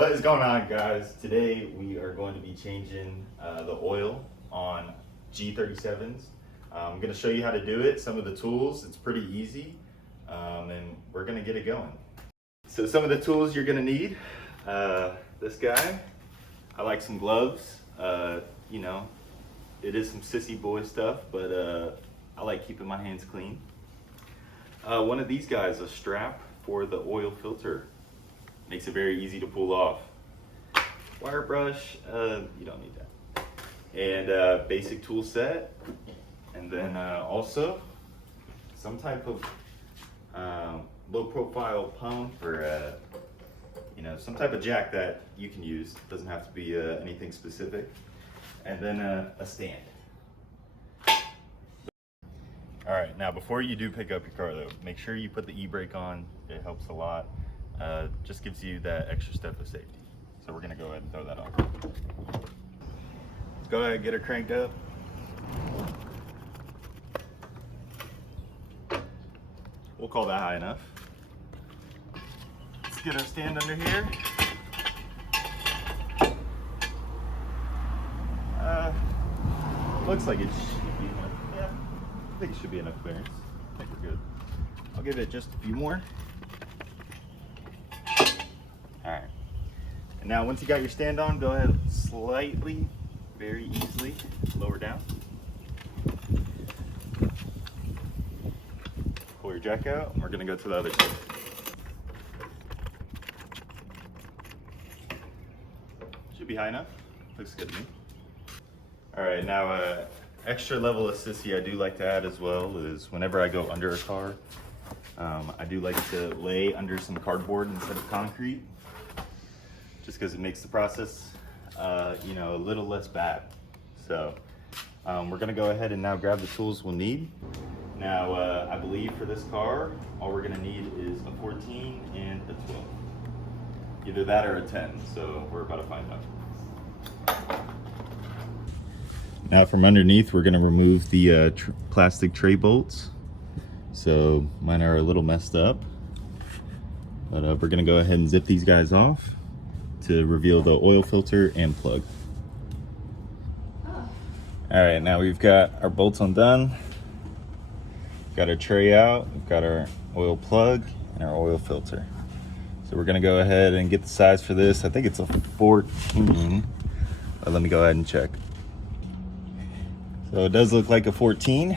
What is going on, guys? Today we are going to be changing the oil on G37s. I'm going to show you how to do it, some of the tools. It's pretty easy, and we're going to get it going. So some of the tools you're going to need, this guy. I like some gloves. You know, it is some sissy boy stuff, but I like keeping my hands clean. One of these guys, a strap for the oil filter. Makes it very easy to pull off. Wire brush, you don't need that. And basic tool set. And then also some type of low profile pump or you know, some type of jack that you can use. It doesn't have to be anything specific. And then a stand. All right, now before you do pick up your car though, make sure you put the e-brake on. It helps a lot. Just gives you that extra step of safety. So we're gonna go ahead and throw that on. Let's go ahead and get her cranked up. We'll call that high enough. Let's get our stand under here. Looks like it should be enough. Yeah, I think it should be enough clearance. I think we're good. I'll give it just a few more. All right. And now once you got your stand on, go ahead slightly, very easily, lower down. Pull your jack out, and we're gonna go to the other side. Should be high enough. Looks good to me. All right, now extra level of sissy I do like to add as well is whenever I go under a car, I do like to lay under some cardboard instead of concrete, just because it makes the process, you know, a little less bad. So we're gonna go ahead and now grab the tools we'll need. Now, I believe for this car, all we're gonna need is a 14 and a 12. Either that or a 10, so we're about to find out. Now from underneath, we're gonna remove the plastic tray bolts. So mine are a little messed up, but we're gonna go ahead and zip these guys off to reveal the oil filter and plug. All right, now we've got our bolts undone. Got our tray out, we've got our oil plug and our oil filter. So we're gonna go ahead and get the size for this. I think it's a 14, but let me go ahead and check. So it does look like a 14.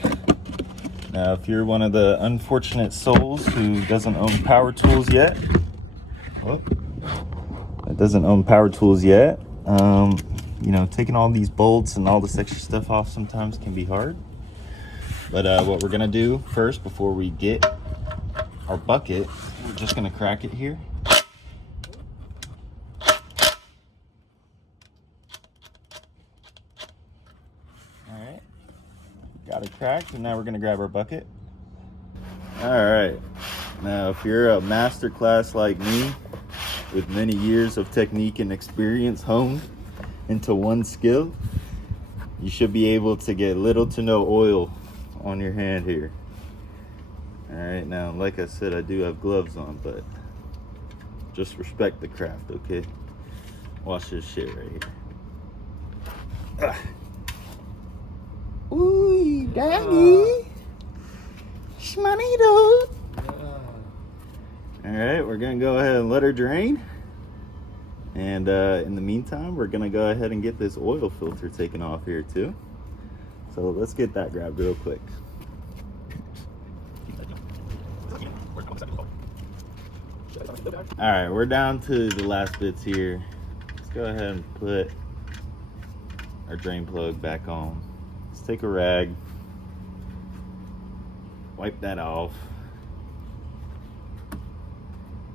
Now, if you're one of the unfortunate souls who doesn't own power tools yet, you know, taking all these bolts and all this extra stuff off sometimes can be hard. But what we're gonna do first, before we get our bucket, we're just gonna crack it here. Got it cracked, and now we're gonna grab our bucket. All right, now if you're a master class like me, with many years of technique and experience honed into one skill, you should be able to get little to no oil on your hand here. All right, now like I said, I do have gloves on, but just respect the craft, okay? Watch this shit right here. Ah. Ooh, daddy. Schmanito. All right, we're gonna go ahead and let her drain. And in the meantime, we're gonna go ahead and get this oil filter taken off here too. So let's get that grabbed real quick. All right, we're down to the last bits here. Let's go ahead and put our drain plug back on. Take a rag, wipe that off,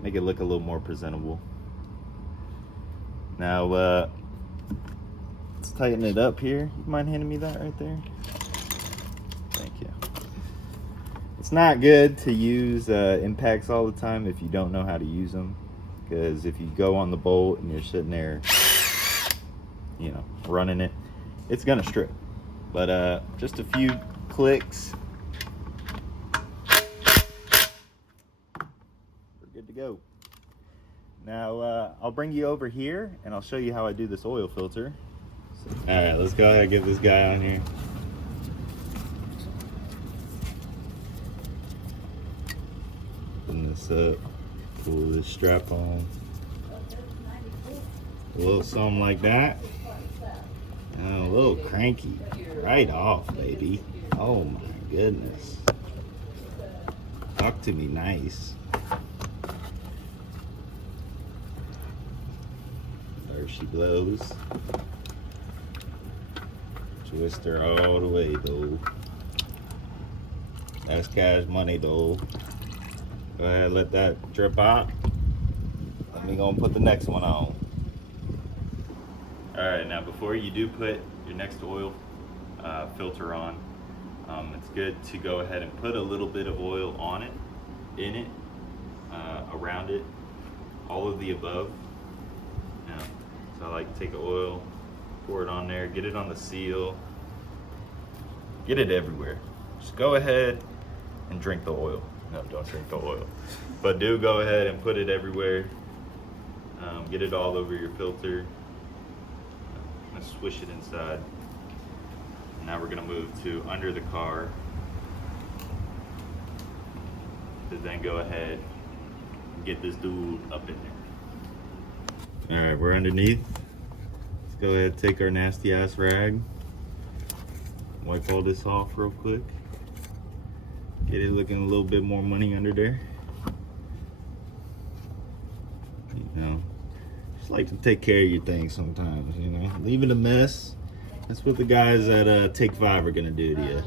make it look a little more presentable. Now let's tighten it up here. You mind handing me that right there? Thank you. It's not good to use impacts all the time if you don't know how to use them, because if you go on the bolt and you're sitting there, you know, running it, it's gonna strip. But just a few clicks, we're good to go. Now I'll bring you over here and I'll show you how I do this oil filter. All right, let's go ahead and get this guy on here. Putting this up, pull this strap on. A little something like that. And a little cranky. Right off, baby. Oh my goodness. Talk to me nice. There she blows. Twist her all the way though. That's cash money though. Go ahead, let that drip out. Then we gonna put the next one on. All right, now before you do put your next oil filter on, it's good to go ahead and put a little bit of oil on it, in it, around it, all of the above. Now, so I like to take the oil, pour it on there, get it on the seal, get it everywhere. Just go ahead and drink the oil. No, don't drink the oil. But do go ahead and put it everywhere. Get it all over your filter. And swish it inside. Now we're gonna move to under the car. To then go ahead and get this dude up in there. All right, we're underneath. Let's go ahead and take our nasty ass rag. Wipe all this off real quick. Get it looking a little bit more money under there. You know, just like to take care of your things sometimes, you know. Leave it a mess. That's what the guys at Take 5 are gonna do to you.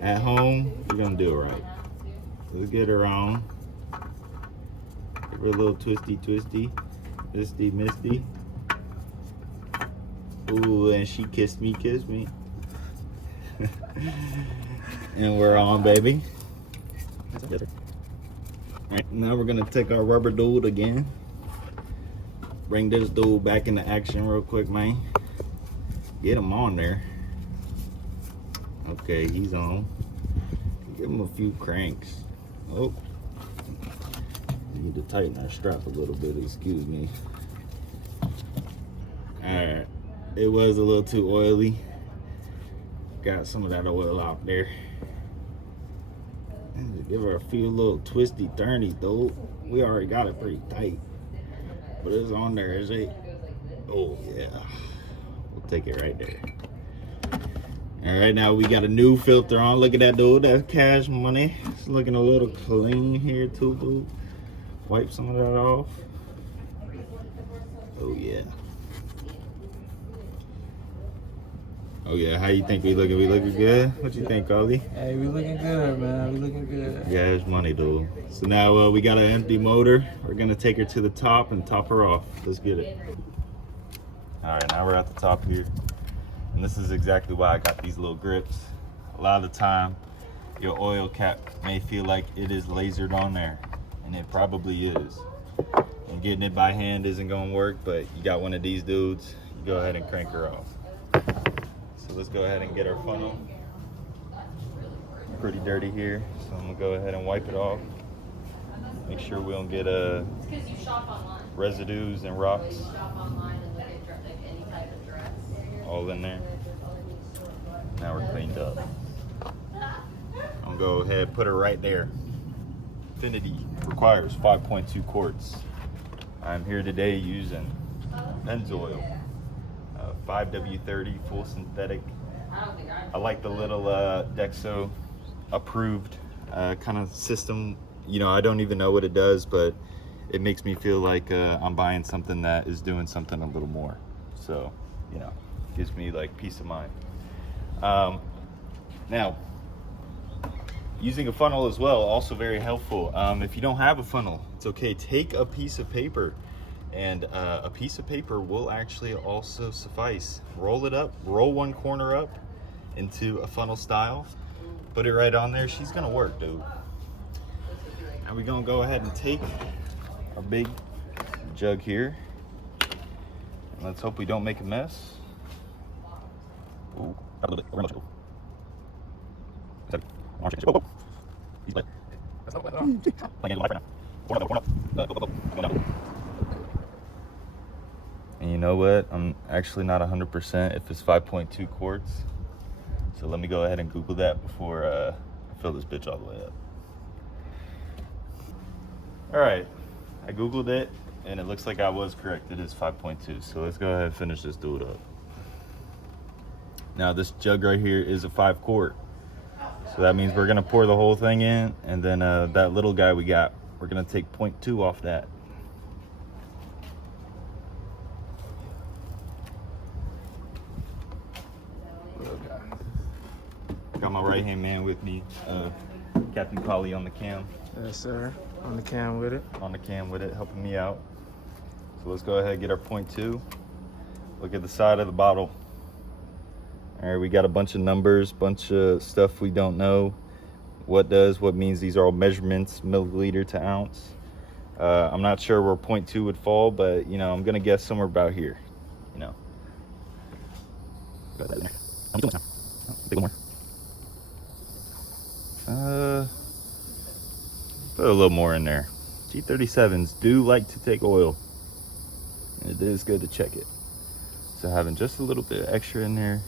At home, you're gonna do it right. Let's get her on. Give her a little twisty, misty. Ooh, and she kissed me. And we're on, baby. Alright, now we're gonna take our rubber dude again. Bring this dude back into action real quick, man. Get him on there. Okay, he's on. Give him a few cranks. Oh. Need to tighten our strap a little bit, excuse me. Alright. It was a little too oily. Got some of that oil out there. Give her a few little twisty turnies though. We already got it pretty tight. But it's on there, is it? Oh yeah. We'll take it right there. Alright, now we got a new filter on. Look at that dude, that's cash money. It's looking a little clean here too, dude. Wipe some of that off. Oh yeah. Oh yeah, how you think we looking? We looking good? What you think, Ollie? Hey, we looking good, man. We looking good. Yeah, it's money, dude. So now we got an empty motor. We're gonna take her to the top and top her off. Let's get it. All right, now we're at the top here. And this is exactly why I got these little grips. A lot of the time, your oil cap may feel like it is lasered on there, and it probably is. And getting it by hand isn't gonna work, but you got one of these dudes, you go ahead and crank her off. So let's go ahead and get our funnel. Pretty dirty here, so I'm gonna go ahead and wipe it off. Make sure we don't get residues and rocks all in there. Now we're cleaned up. I'm gonna go ahead and put her right there. Infinity requires 5.2 quarts. I'm here today using Pennzoil 5W30 full synthetic. I like the little Dexo approved kind of system. You know, I don't even know what it does, but it makes me feel like I'm buying something that is doing something a little more. So, you know, gives me like peace of mind. Now, using a funnel as well, also very helpful. If you don't have a funnel, it's okay. Take a piece of paper, and a piece of paper will actually also suffice. Roll it up, roll one corner up into a funnel style, put it right on there. She's gonna work, dude. Now we're gonna go ahead and take our big jug here. And let's hope we don't make a mess. Ooh, a little bit. We're gonna go. He's lit. That's not bad. Like a life right now. Go down. know what? I'm actually not 100% if it's 5.2 quarts. So let me go ahead and Google that before I fill this bitch all the way up. All right, I Googled it and it looks like I was correct. It is 5.2. So let's go ahead and finish this dude up. Now this jug right here is a 5 quart. So that means we're gonna pour the whole thing in, and then that little guy we got, we're gonna take 0.2 off that. Got my right hand man with me, Captain Polly on the cam. Yes, sir. On the cam with it. On the cam with it, helping me out. So let's go ahead and get our 0.2. Look at the side of the bottle. All right, we got a bunch of numbers, bunch of stuff we don't know what means. These are all measurements, milliliter to ounce. I'm not sure where 0.2 would fall, but you know, I'm gonna guess somewhere about here. You know. Got that in there. How many now? Oh, big one more. Put a little more in there. G37s do like to take oil, and it is good to check it. So having just a little bit extra in there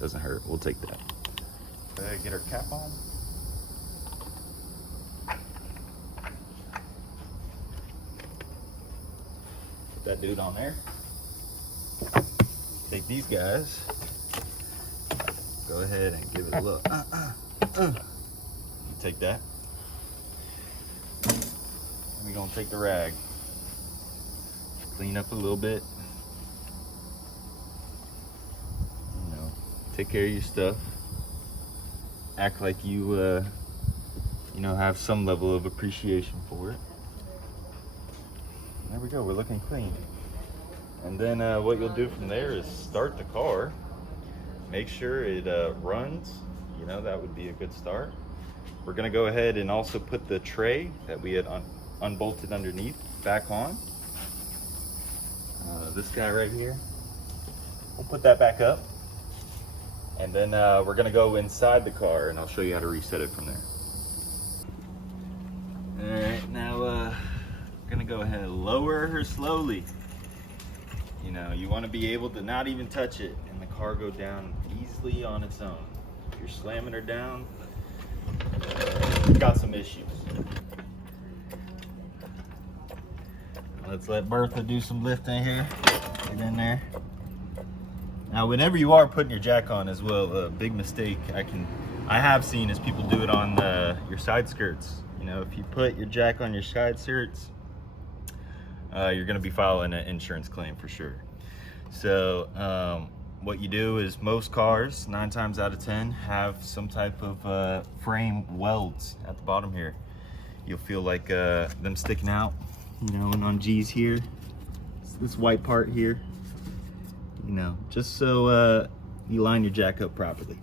doesn't hurt. We'll take that. Get our cap on. Put that dude on there. Take these guys. Go ahead and give it a look. Take that. We're gonna take the rag. Clean up a little bit. You know, take care of your stuff. Act like you, you know, have some level of appreciation for it. There we go. We're looking clean. And then what you'll do from there is start the car. Make sure it runs. You know, that would be a good start. We're gonna go ahead and also put the tray that we had unbolted underneath back on. This guy right here. We'll put that back up. And then we're gonna go inside the car and I'll show you how to reset it from there. All right, now we're gonna go ahead and lower her slowly. You know, you wanna be able to not even touch it and the car go down easily on its own. If you're slamming her down, got some issues. Let's let Bertha do some lifting here. Get in there. Now, whenever you are putting your jack on as well, a big mistake I have seen is people do it on your side skirts. You know, if you put your jack on your side skirts, you're gonna be filing an insurance claim for sure. So what you do is most cars, 9 times out of 10, have some type of frame welds at the bottom here. You'll feel like them sticking out, you know, and on G's here, it's this white part here, you know, just so you line your jack up properly.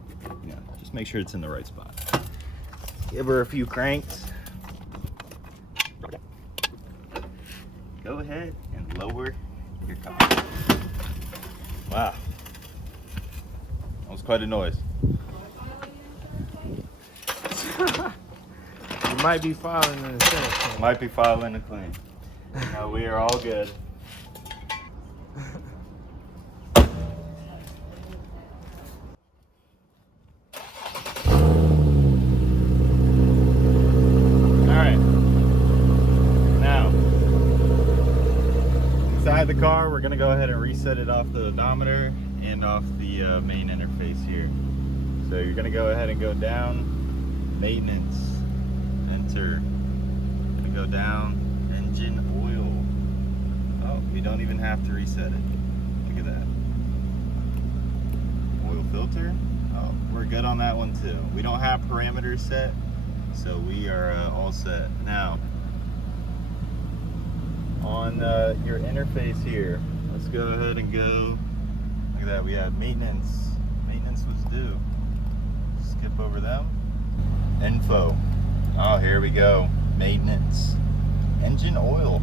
You know, just make sure it's in the right spot. Give her a few cranks. Go ahead and lower your car. Wow. That was quite a noise. You might be filing in the Senate. Might be filing a claim. No, we are all good. Alright. Now, inside the car, we're going to go ahead and reset it off the odometer and off the main interface here. So you're going to go ahead and go down, maintenance, enter. Going to go down, engine oil. Oh, we don't even have to reset it. Look at that. Oil filter. Oh, we're good on that one too. We don't have parameters set, so we are all set. Now, on your interface here, let's go ahead and go. Look at that, we have maintenance. Maintenance was due. Skip over them. Info. Oh, here we go. Maintenance. Engine oil.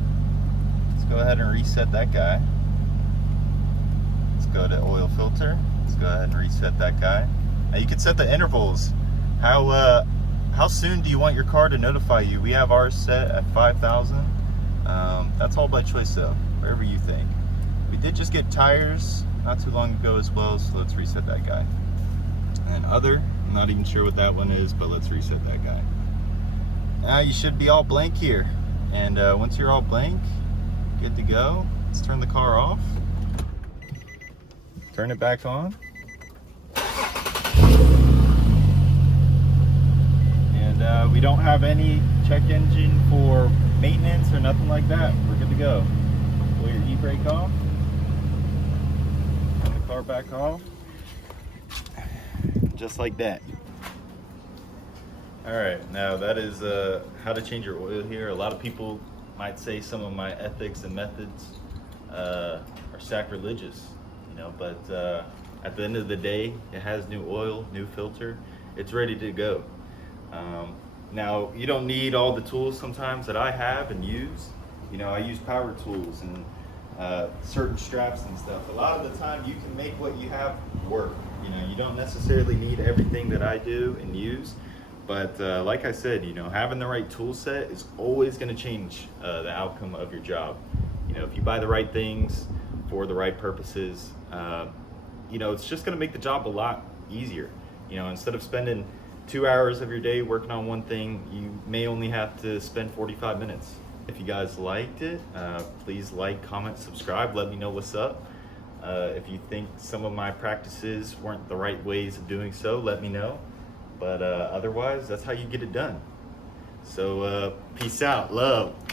Let's go ahead and reset that guy. Let's go to oil filter. Let's go ahead and reset that guy. Now you can set the intervals. How soon do you want your car to notify you? We have ours set at 5,000. That's all by choice though, wherever you think. We did just get tires not too long ago as well, so let's reset that guy. And other, I'm not even sure what that one is, but let's reset that guy. Now you should be all blank here. And once you're all blank, good to go. Let's turn the car off. Turn it back on. And we don't have any check engine for maintenance or nothing like that. We're good to go. Pull your e-brake off. Turn the car back off. Just like that. All right, now that is how to change your oil here. A lot of people might say some of my ethics and methods are sacrilegious, you know, but at the end of the day, it has new oil, new filter, it's ready to go. Now, you don't need all the tools sometimes that I have and use. You know, I use power tools and certain straps and stuff. A lot of the time, you can make what you have work. You know, you don't necessarily need everything that I do and use. But like I said, you know, having the right tool set is always going to change the outcome of your job. You know, if you buy the right things for the right purposes, you know, it's just going to make the job a lot easier. You know, instead of spending 2 hours of your day working on one thing, you may only have to spend 45 minutes. If you guys liked it, please like, comment, subscribe, let me know what's up. If you think some of my practices weren't the right ways of doing so, let me know. But otherwise, that's how you get it done. So peace out, love.